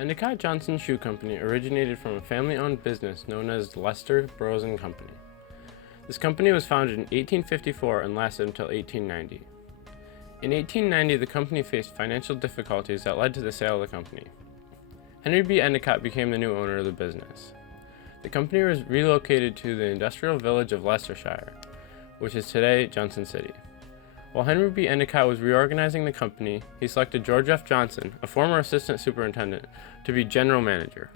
Endicott Johnson Shoe Company originated from a family-owned business known as Lester Bros. Company. This company was founded in 1854 and lasted until 1890. In 1890, the company faced financial difficulties that led to the sale of the company. Henry B. Endicott became the new owner of the business. The company was relocated to the industrial village of Leicestershire, which is today Johnson City. While Henry B. Endicott was reorganizing the company, he selected George F. Johnson, a former assistant superintendent, to be general manager.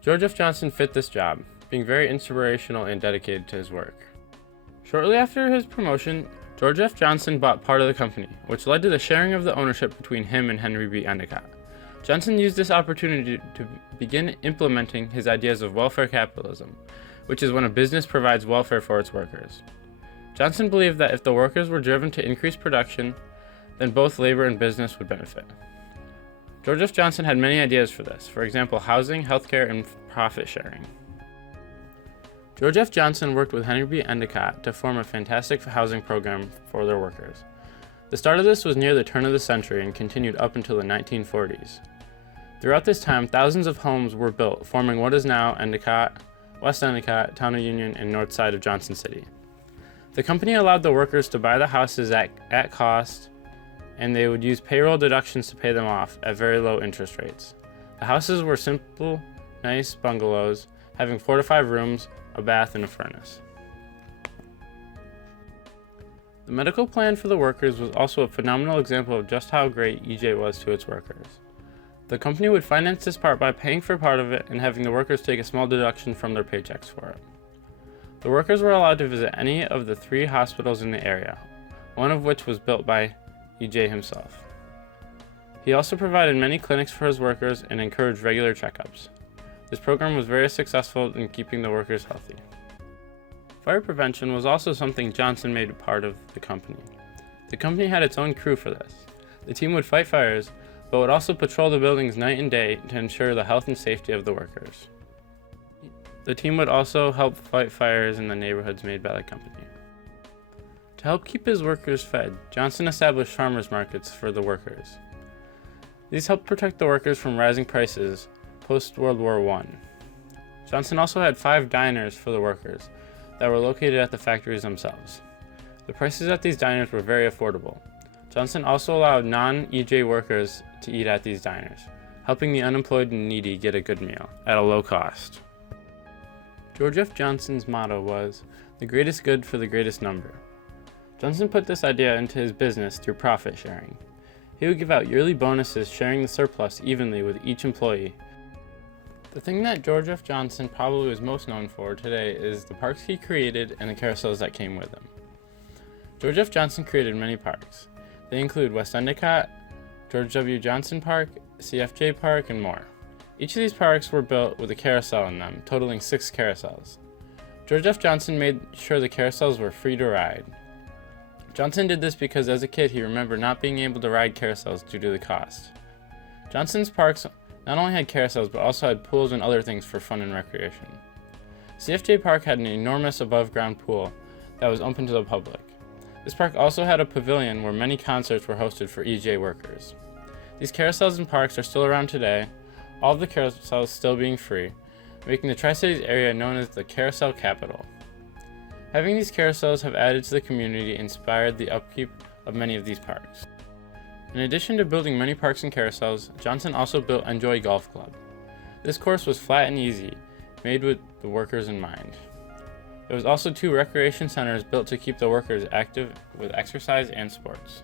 George F. Johnson fit this job, being very inspirational and dedicated to his work. Shortly after his promotion, George F. Johnson bought part of the company, which led to the sharing of the ownership between him and Henry B. Endicott. Johnson used this opportunity to begin implementing his ideas of welfare capitalism, which is when a business provides welfare for its workers. Johnson believed that if the workers were driven to increase production, then both labor and business would benefit. George F. Johnson had many ideas for this, for example, housing, healthcare, and profit sharing. George F. Johnson worked with Henry B. Endicott to form a fantastic housing program for their workers. The start of this was near the turn of the century and continued up until the 1940s. Throughout this time, thousands of homes were built, forming what is now Endicott, West Endicott, Town of Union, and north side of Johnson City. The company allowed the workers to buy the houses at cost, and they would use payroll deductions to pay them off at very low interest rates. The houses were simple, nice bungalows, having 4 to 5 rooms, a bath, and a furnace. The medical plan for the workers was also a phenomenal example of just how great EJ was to its workers. The company would finance this part by paying for part of it and having the workers take a small deduction from their paychecks for it. The workers were allowed to visit any of the 3 hospitals in the area, one of which was built by EJ himself. He also provided many clinics for his workers and encouraged regular checkups. This program was very successful in keeping the workers healthy. Fire prevention was also something Johnson made a part of the company. The company had its own crew for this. The team would fight fires, but would also patrol the buildings night and day to ensure the health and safety of the workers. The team would also help fight fires in the neighborhoods made by the company. To help keep his workers fed, Johnson established farmers markets for the workers. These helped protect the workers from rising prices post-World War I. Johnson also had 5 diners for the workers that were located at the factories themselves. The prices at these diners were very affordable. Johnson also allowed non-EJ workers to eat at these diners, helping the unemployed and needy get a good meal at a low cost. George F. Johnson's motto was, "The greatest good for the greatest number." Johnson put this idea into his business through profit sharing. He would give out yearly bonuses, sharing the surplus evenly with each employee. The thing that George F. Johnson probably was most known for today is the parks he created and the carousels that came with them. George F. Johnson created many parks. They include West Endicott, George W. Johnson Park, CFJ Park, and more. Each of these parks were built with a carousel in them, totaling 6 carousels. George F. Johnson made sure the carousels were free to ride. Johnson did this because as a kid he remembered not being able to ride carousels due to the cost. Johnson's parks not only had carousels but also had pools and other things for fun and recreation. CFJ Park had an enormous above-ground pool that was open to the public. This park also had a pavilion where many concerts were hosted for EJ workers. These carousels and parks are still around today, all of the carousels still being free, making the Tri-Cities area known as the carousel capital. Having these carousels have added to the community inspired the upkeep of many of these parks. In addition to building many parks and carousels, Johnson also built Enjoy Golf Club. This course was flat and easy, made with the workers in mind. There was also 2 recreation centers built to keep the workers active with exercise and sports.